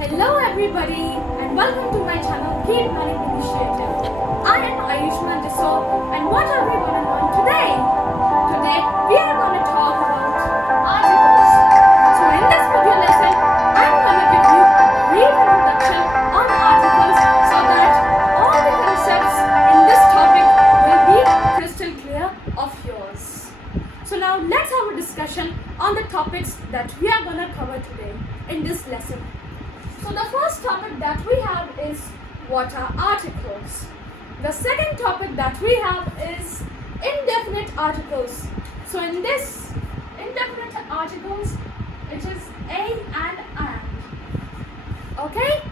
Hello everybody and welcome to my channel Keep Learning Initiative. I am Ayushman Jasso and what are we going to learn today? Today we are going to talk about articles. So in this video lesson, I'm going to give you a brief introduction on articles so that all the concepts in this topic will be crystal clear of yours. So now let's have a discussion on the topics that we are going to cover today in this lesson. So the first topic that we have is what are articles. The second topic that we have is indefinite articles. So in this indefinite articles, it is a and an. Okay?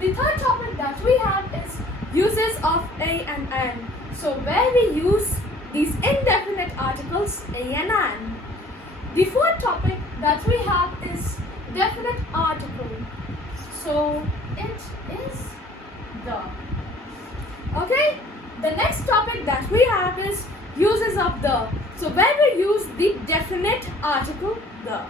The third topic that we have is uses of a and an. So where we use these indefinite articles a and an. The fourth topic that we have is definite article. So it is the. Okay, the next topic that we have is uses of the. So where we use the definite article the.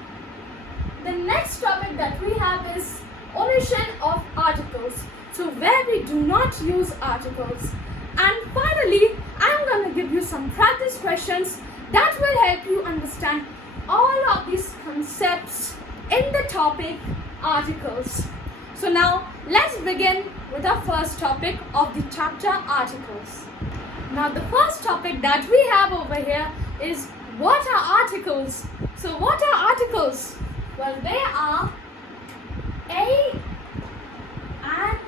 The next topic that we have is omission of articles. So where we do not use articles. And finally, I'm going to give you some practice questions that will help you understand all of these concepts in the topic articles. So now let's begin with our first topic of the chapter articles. Now the first topic that we have over here is what are articles? So what are articles? Well, they are a, an,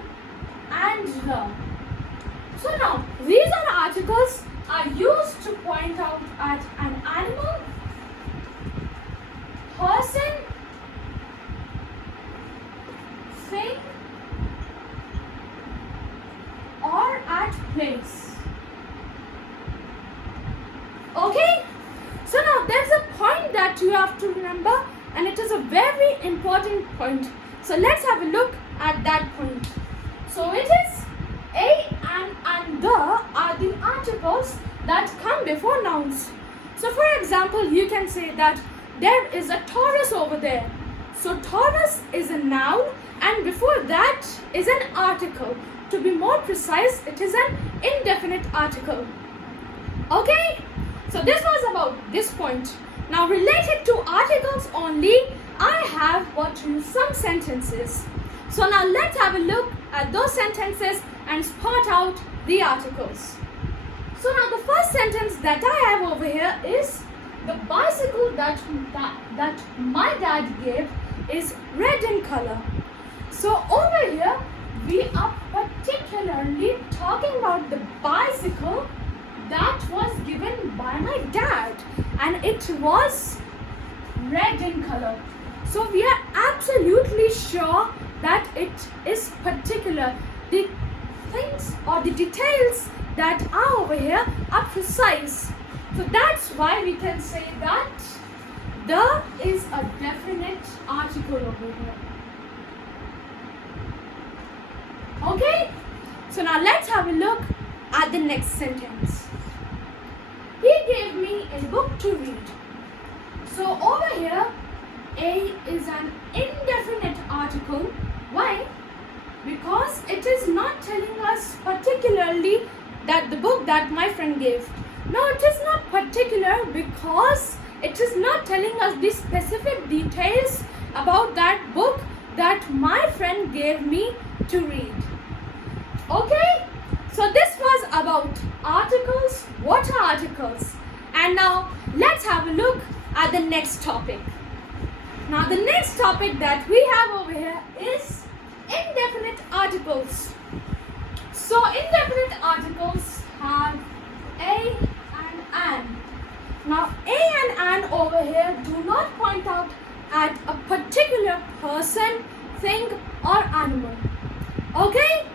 and the. So now these articles are used to point out at an animal, person, thing, or at place. Okay? So now there's a point that you have to remember, and it is a very important point. So let's have a look at that point. So it is a and the are the articles that come before nouns. So for example, you can say that there is a Taurus over there. So Taurus is a noun and before that is an article. To be more precise, it is an indefinite article. Okay? So this was about this point. Now related to articles only, I have got some sentences. So now let's have a look at those sentences and spot out the articles. So now the first sentence that I have over here is the bicycle that my dad gave is red in color. So over here we are particularly talking about the bicycle that was given by my dad and it was red in color. So we are absolutely sure that it is particular. The things or the details that are over here are precise. So that's why we can say that the is a definite article over here. Okay? So now let's have a look at the next sentence. He gave me a book to read. So over here, a is an indefinite article. Why? Because it is not telling us particularly that the book that my friend gave. No, it is not particular because it is not telling us the specific details about that book that my friend gave me to read. Okay? So this was about articles. What are articles? And now let's have a look at the next topic. Now the next topic that we have over here is indefinite articles. So indefinite articles have a and an. Now a and an over here do not point out at a particular person, thing or animal. Okay?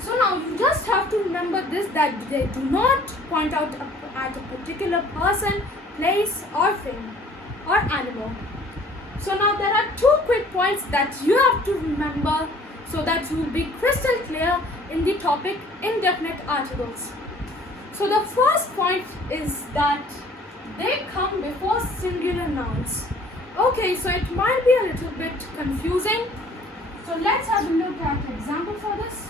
So now you just have to remember this, that they do not point out at a particular person, place or thing or animal. So now there are two quick points that you have to remember so that you will be crystal clear in the topic indefinite articles. So the first point is that they come before singular nouns. Okay, so it might be a little bit confusing. let's have a look at an example for this.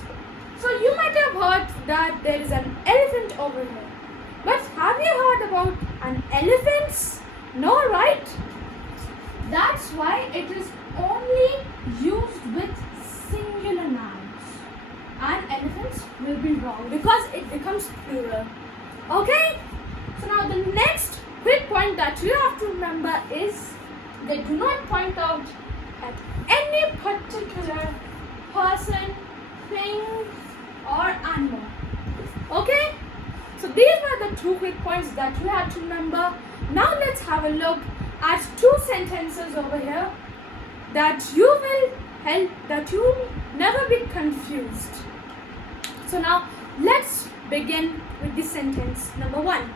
So you might have heard that there is an elephant over here. But have you heard about an elephant? No, right? That's why it is only used with singular nouns. And elephants will be wrong because it becomes plural. Okay? So now the next quick point that you have to remember is they do not point out at any particular person, thing or animal. Okay? So these were the two quick points that you have to remember. Now let's have a look at two sentences over here that you will help that you will never be confused. So now let's begin with the sentence number 1.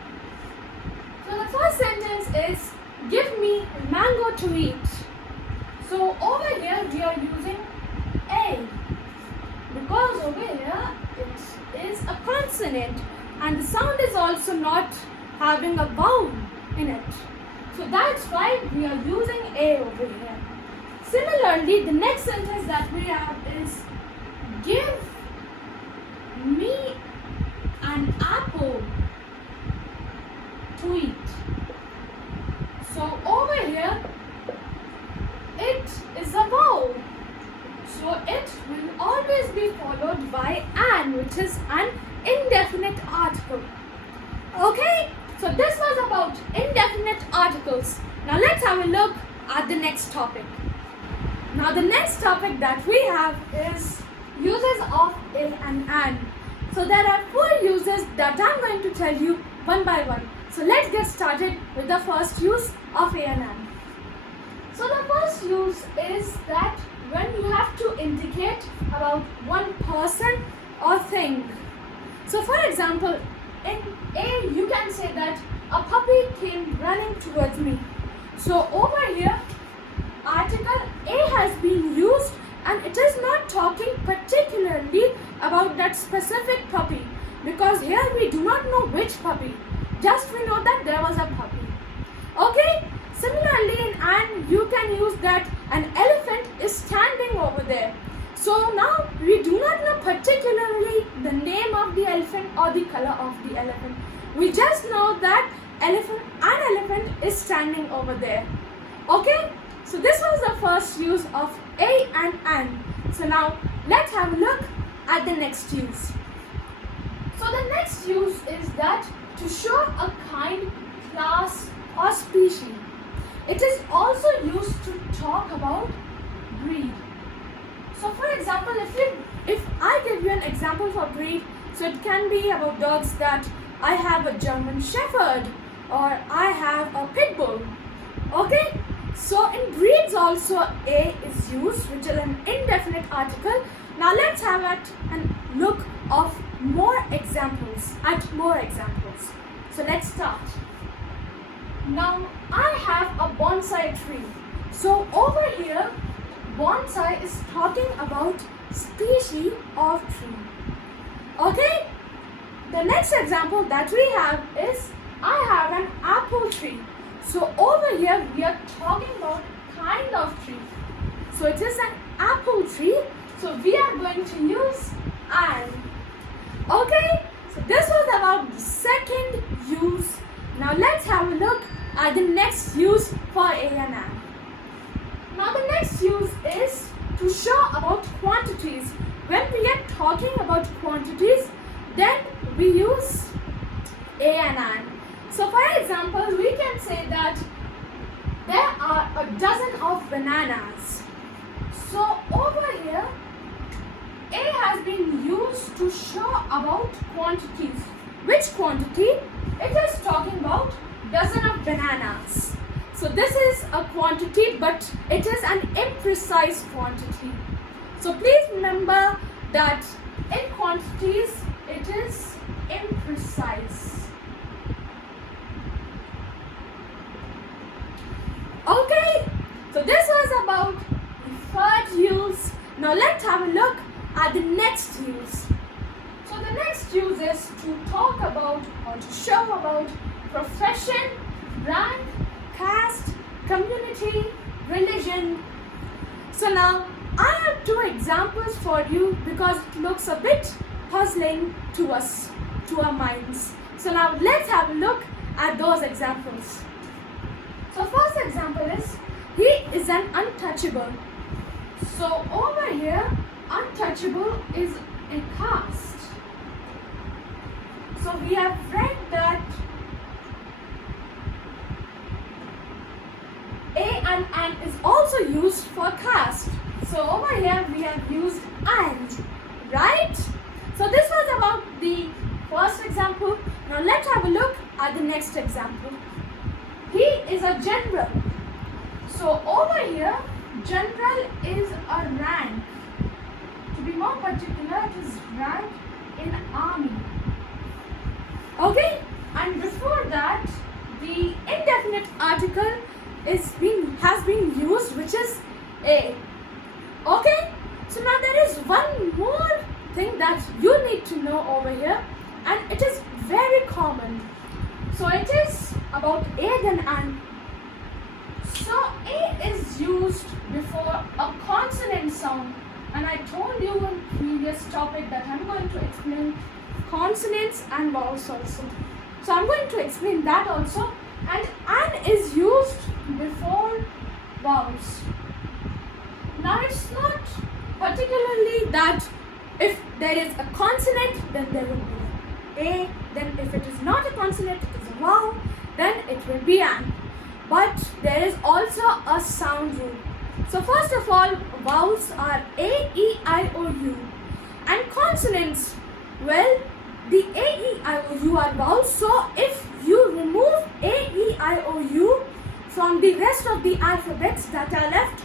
So the first sentence is give me mango to eat. So over here we are using A because over here it is a consonant and the sound is also not having a vowel in it. So that's why we are using A over here. Similarly, the next sentence that we have is give me an apple to eat. So over here it is a vowel. So it will always be followed by an, which is an indefinite article. Okay? So this was about indefinite articles. Now let's have a look at the next topic. Now the next topic that we have is uses of a and an. So there are 4 uses that I'm going to tell you one by one. So let's get started with the first use of a and an. So the first use is that when you have to indicate about one person or thing. So for example, in A you can say that a puppy came running towards me. So over here article A has been used and it is not talking particularly about that specific puppy because here we do not know which puppy. Just we know that there was a puppy. Okay? Similarly in an you can use that an elephant is standing over there. So now we do not know particularly the name of the elephant or the color of the elephant. We just know that an elephant is standing over there. Okay? So this was the first use of a and an. So now let's have a look at the next use. So the next use is that to show a kind, class or species. It is also used to talk about breed. So for example, if I give you an example for breed, so it can be about dogs that I have a German Shepherd or I have a Pit Bull. Okay? So in breeds also A is used, which is an indefinite article. Now let's have a look of more examples. So let's start. Now I have a bonsai tree. So over here bonsai is talking about species of tree. Okay? The next example that we have is I have an apple tree. So over here we are talking about kind of tree. So it is an apple tree. So we are going to use an. Okay? So this was about the second use. Now let's have a look at the next use for a and an. Now the next use is to show about quantities. When we are talking about quantities, then we use a and an. So for example, we can say that there are a dozen of bananas. So over here, A has been used to show about quantities. Which quantity? It is talking about dozen of bananas. So this is a quantity, but it is an imprecise quantity. So please remember that in quantities, it is imprecise. Okay, so this was about the third use. Now let's have a look at the next use. So the next use is to talk about or to show about profession, rank, caste, community, religion. So now I have two examples examples for you because it looks a bit puzzling to us, to our minds. So now let's have a look at those examples. So first example is, he is an untouchable. So over here, untouchable is a cast. So we have read that a and an is also used for cast. So over here we have used and, right? So this was about the first example. Now let's have a look at the next example. He is a general. So over here, general is a rank. To be more particular, it is rank in army. Okay, and before that, the indefinite article has been used, which is a. Okay, so now there is one more thing that you need to know over here, and it is very common. So it is about a then and. So a is used before a consonant sound, and I told you in previous topic that I'm going to explain consonants and vowels also. So I'm going to explain that also. And an is used before vowels. Now it's not particularly that if there is a consonant, then there will be a. Then if it is not a consonant, it is a vowel, then it will be an. But there is also a sound rule. So first of all, vowels are a, e, I, o, u. And consonants, well, the a, e, I, o, u are vowels. So if you remove a, e, I, o, u from the rest of the alphabets that are left,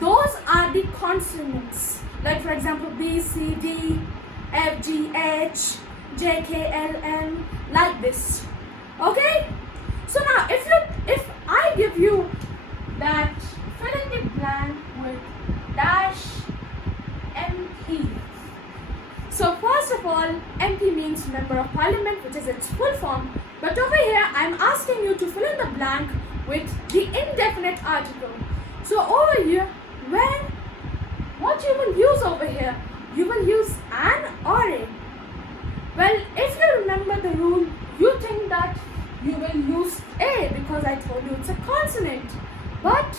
those are the consonants. Like for example, B, C, D, F, G, H, J, K, L, M, like this. Okay? So now if I give you that fill in the blank with dash MP. So first of all, MP means Member of Parliament, which is its full form. But over here, I'm asking you to fill in the blank with the indefinite article. So over here, what you will use over here? You will use an or a. Well, if you remember the rule, you think that you will use a because I told you it's a consonant. But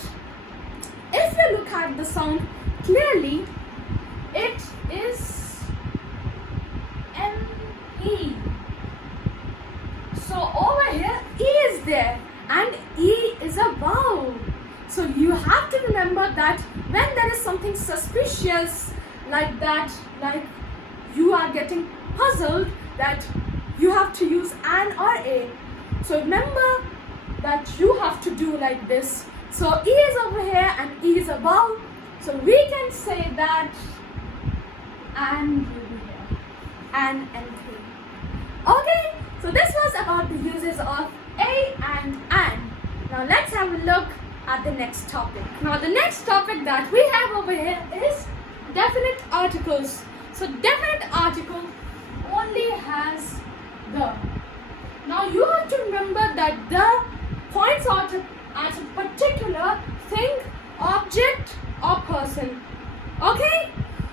if you look at the sound clearly, it is M-E. So over here, E is there and E is a vowel. So you have to remember that when there is something suspicious like that, like you are getting puzzled, that you have to use an or a. So remember that you have to do like this. So E is over here and E is a vowel. So we can say that and will be here. And P. Okay, so this was about the uses of a and an. Now let's have a look at the next topic. Now the next topic that we have over here is definite articles. So definite article only has the. Now you have to remember that the points out at a particular thing, object or person. Okay?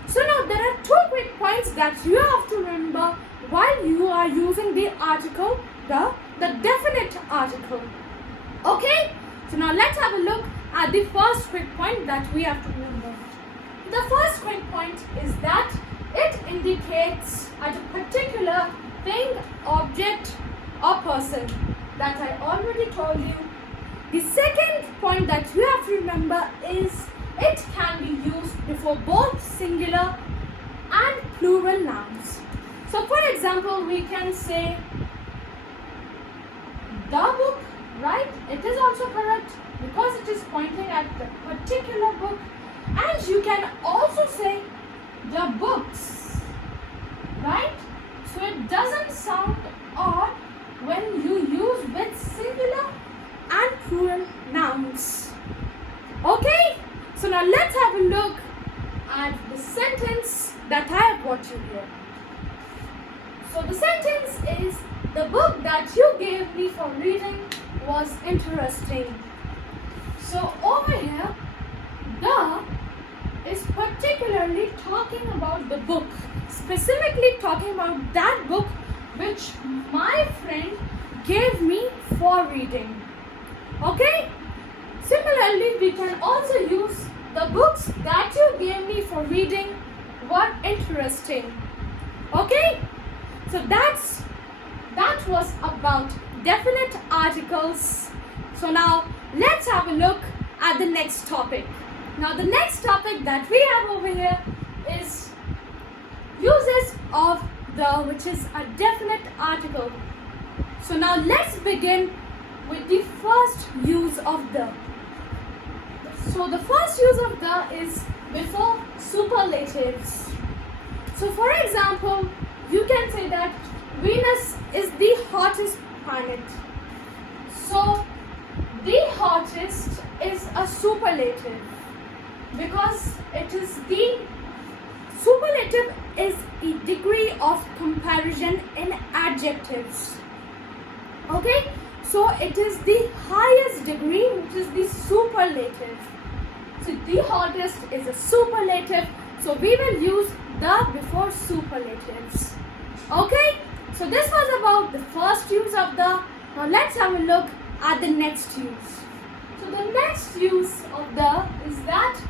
So now there are two quick points that you have to remember while you are using the article, the definite article. Okay? So now let's have a look at the first quick point that we have to remember. The first quick point is that it indicates at a particular thing, object or person that I already told you. The second point that you have to remember is it can be used before both singular and plural nouns. So for example, we can say the book, right? It is also correct because it is pointing at the particular book. And you can also say the books, right? So it doesn't sound odd when you use with singular and plural nouns. Okay? So now let's have a look at the sentence that I have brought you here. So the sentence is, the book that you gave me for reading was interesting. So over here, the is particularly talking about the book, specifically talking about that book which my friend gave me for reading. Okay? Similarly, we can also use the books that you gave me for reading were interesting. Okay? So that was about definite articles. So now let's have a look at the next topic. Now the next topic that we have over here is uses of the, which is a definite article. So now let's begin with the first use of the. So the first use of the is before superlatives. So for example, you can say that Venus is the hottest planet. So the hottest is a superlative because it is the superlative is a degree of comparison in adjectives. Okay, so it is the highest degree, which is the superlative. So the hottest is a superlative, so we will use the before superlatives. Okay, so this was about the first use of the. Now let's have a look at the next use. So the next use of the is that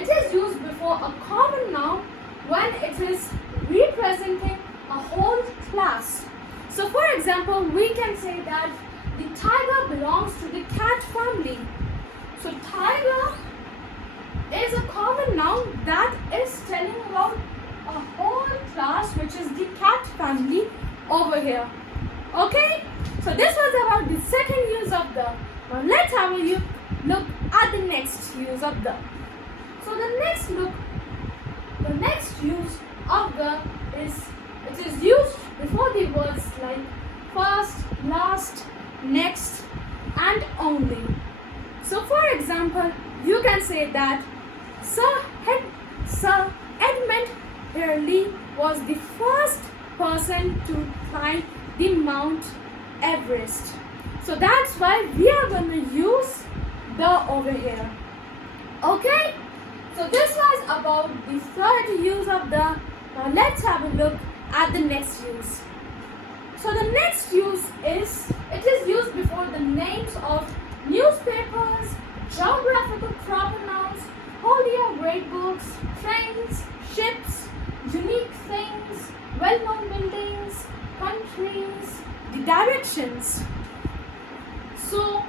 it is used before a common noun when it is representing a whole class. So for example, we can say that the tiger belongs to the cat family. So tiger is a common noun that is telling about a whole class, which is the cat family over here. Okay, so this was about the second use of the. Now let's have a look at the next use of the. So the next use of the is it is used before the words like first, last, next, and only. So for example, you can say that Sir Edmund Hillary was the first person to climb the Mount Everest. So that's why we are going to use the over here. Okay? So this was about the third use of the. Now let's have a look at the next use. So the next use is, it is used before the names of newspapers, geographical proper nouns, holy or great books, trains, ships, unique things, well-known buildings, countries, the directions. So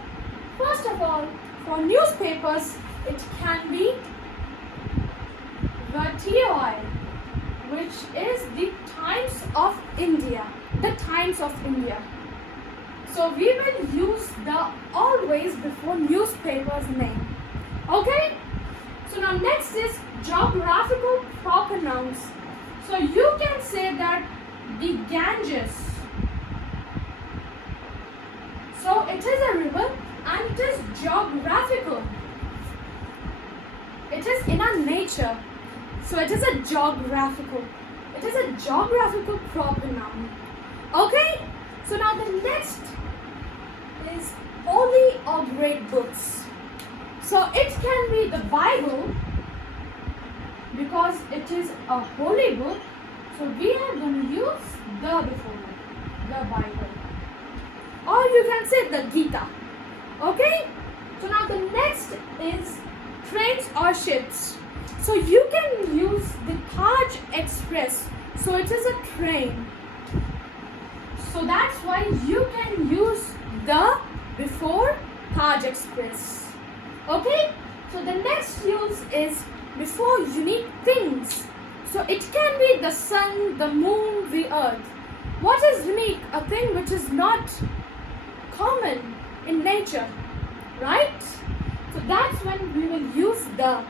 first of all, for newspapers, it can be the TOI, which is the Times of India. The Times of India. So we will use the always before newspaper's name. Okay? So now next is geographical proper nouns. So you can say that the Ganges. So it is a river and it is geographical. It is in our nature. So it is a geographical. It is a geographical proper noun. Okay? So now the next is holy or great books. So it can be the Bible because it is a holy book. So we are going to use the before it, the Bible. Or you can say the Gita. Okay? So now the next is trains or ships. So you can use the Taj Express. So it is a train. So that's why you can use the before Taj Express. Okay? So the next use is before unique things. So it can be the sun, the moon, the earth. What is unique? A thing which is not common in nature. Right? So that's when we will use the.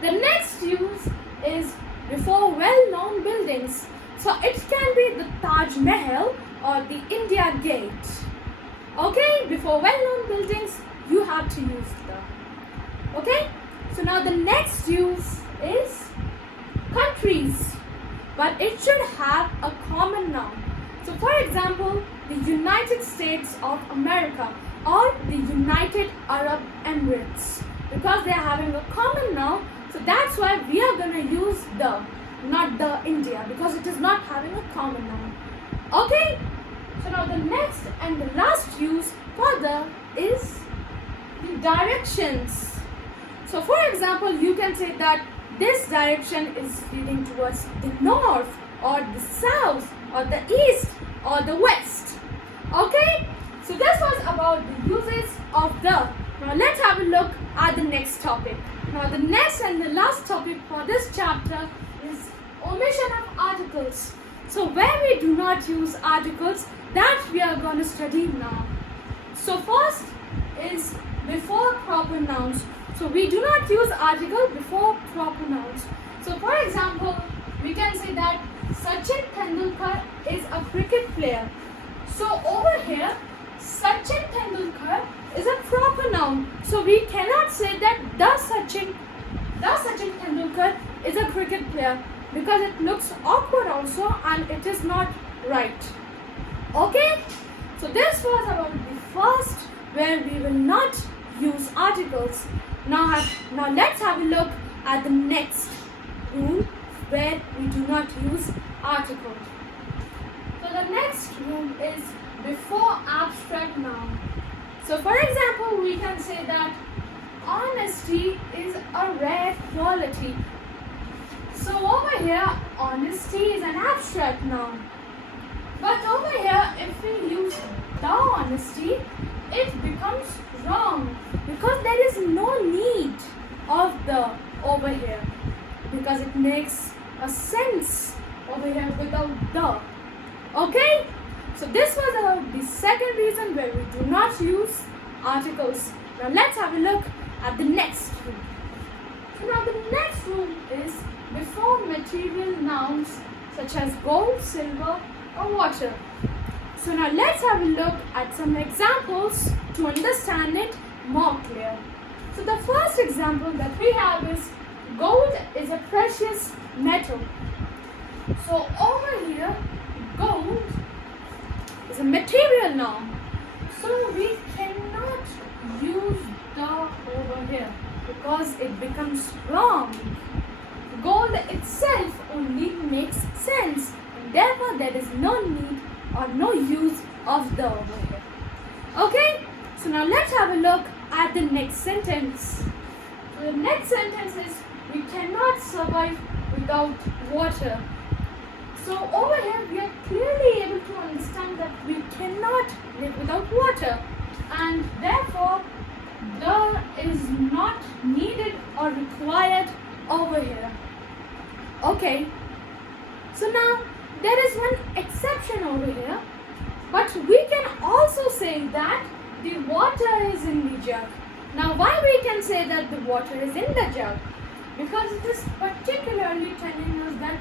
The next use is before well-known buildings. So it can be the Taj Mahal or the India Gate. Okay, before well-known buildings, you have to use the. Okay, so now the next use is countries, but it should have a common noun. So for example, the United States of America or the United Arab Emirates, because they are having a common noun. So that's why we are going to use the the, not the India, because it is not having a common noun. Okay? So now the next and the last use for the is the directions. So for example, you can say that this direction is leading towards the north or the south or the east or the west. Okay? So this was about the uses of the. Now let's have a look at the next topic. Now the next and the last topic for this chapter is omission of articles. So where we do not use articles, that we are going to study now. So first is before proper nouns. So we do not use article before proper nouns. So for example, we can say that Sachin Tendulkar is a cricket player. So over here, Sachin Tendulkar is a proper noun. So we cannot say that the Sachin Tendulkar is a cricket player, because it looks awkward also and it is not right. Okay? So this was about the first where we will not use articles. Now let's have a look at the next rule where we do not use articles. So the next rule is before abstract noun. So for example, we can say that honesty is a rare quality. So over here, honesty is an abstract noun. But over here, if we use the honesty, it becomes wrong, because there is no need of the over here, because it makes a sense over here without the. Okay? So this was about the second reason where we do not use articles. Now let's have a look at the next rule. So now the next rule is before material nouns such as gold, silver or water. So now let's have a look at some examples to understand it more clear. So the first example that we have is gold is a precious metal. So over here, gold is a material noun. So we cannot use the over here because it becomes wrong. Gold itself only makes sense, and therefore there is no need or no use of the over here. Okay? So now let's have a look at the next sentence. So the next sentence is we cannot survive without water. So over here we are clearly able to understand that we cannot live without water, and therefore the is not needed or required over here. Okay, so now there is one exception over here, but we can also say that the water is in the jug. Now why we can say that the water is in the jug? Because it is particularly telling us that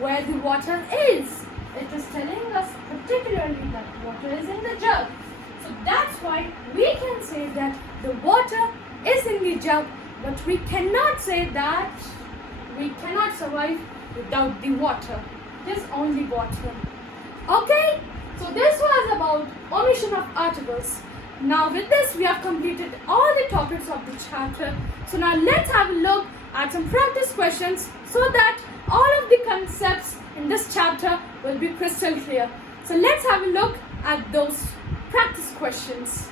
where the water is. It is telling us particularly that water is in the jug. So that's why we can say that the water is in the jug, but we cannot say that we cannot survive without the water. It is only water. Okay? So this was about omission of articles. Now with this we have completed all the topics of the chapter. So now let's have a look at some practice questions so that all of the concepts in this chapter will be crystal clear. So let's have a look at those practice questions.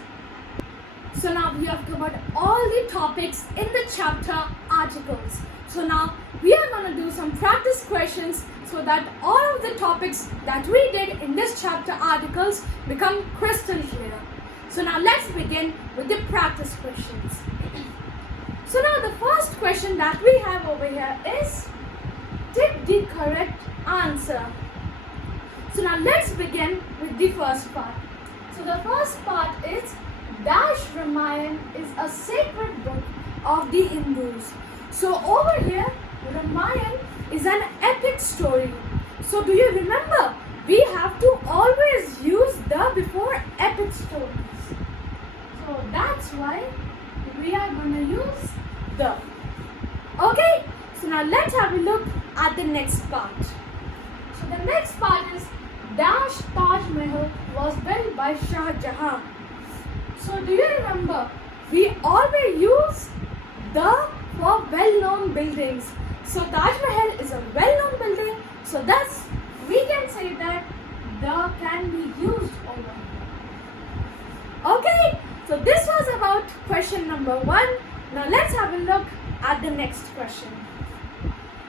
So now we have covered all the topics in the chapter articles. So now we are going to do some practice questions so that all of the topics that we did in this chapter articles become crystal clear. So now let's begin with the practice questions. So now the first question that we have over here is, take the correct answer. So now let's begin with the first part. So the first part is, Dash Ramayana is a sacred book of the Hindus. So over here, Ramayana is an epic story. So do you remember? We have to always use the before epic stories. So that's why we are going to use the. Okay? So now let's have a look at the next part. So the next part is, Dash Taj Mahal was built by Shah Jahan. So do you remember? We always use the for well-known buildings. So Taj Mahal is a So thus we can say that the can be used over. Okay, so this was about question number 1. Now let's have a look at the next question.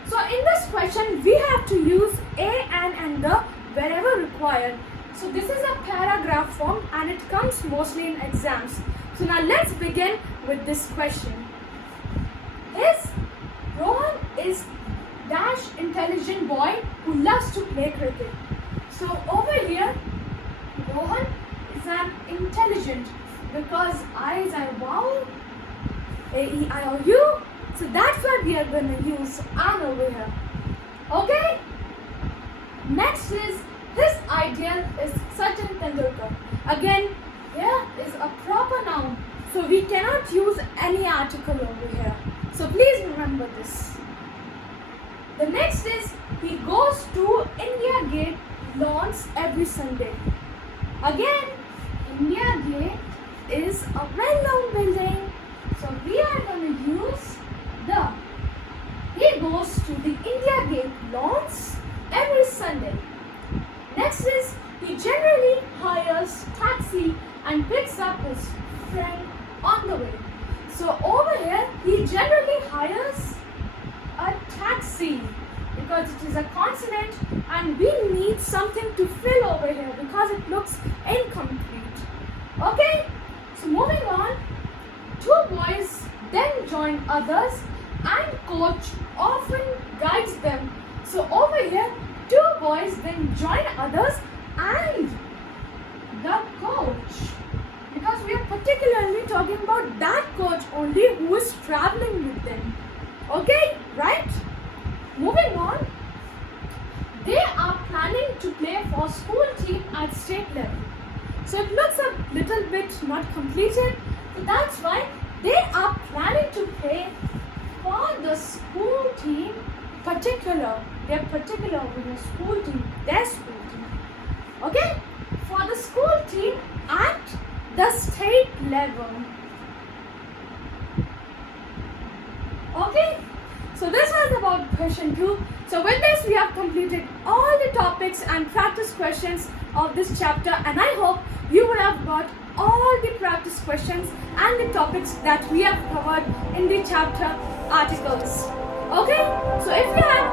So in this question we have to use a and the wherever required. So this is a paragraph form and it comes mostly in exams. So now let's begin with this question. Rohan is dash intelligent boy who loves to play cricket. So over here, Rohan is an intelligent because I is a wow, A-E-I-O-U. So that's why we are going to use an over here. Okay? Next is his ideal is Sachin Tendulkar. Again, here is a proper noun. So we cannot use any article over here. So please remember this. The next is he goes to India Gate lawns every Sunday. Again, India Gate is a well-known building. So we are going to use the. He goes to the India Gate lawns every Sunday. Next is he generally hires taxi and picks up his friend on the way. So over here he generally hires a taxi because it is a consonant and we need something to fill over here because it looks incomplete. Okay, so moving on, 2 boys then join others and coach often guides them. So over here 2 boys then join others and the coach, because we are particularly talking about that coach only who is traveling with them. Okay, right? Moving on, they are planning to play for school team at state level. So it looks a little bit not completed. So that's why they are planning to play for the school team, their particular school team, their school team. Okay, for the school team at the state level. Okay, so this was about question 2. So with this we have completed all the topics and practice questions of this chapter, and I hope you would have got all the practice questions and the topics that we have covered in the chapter articles. Okay, so if you have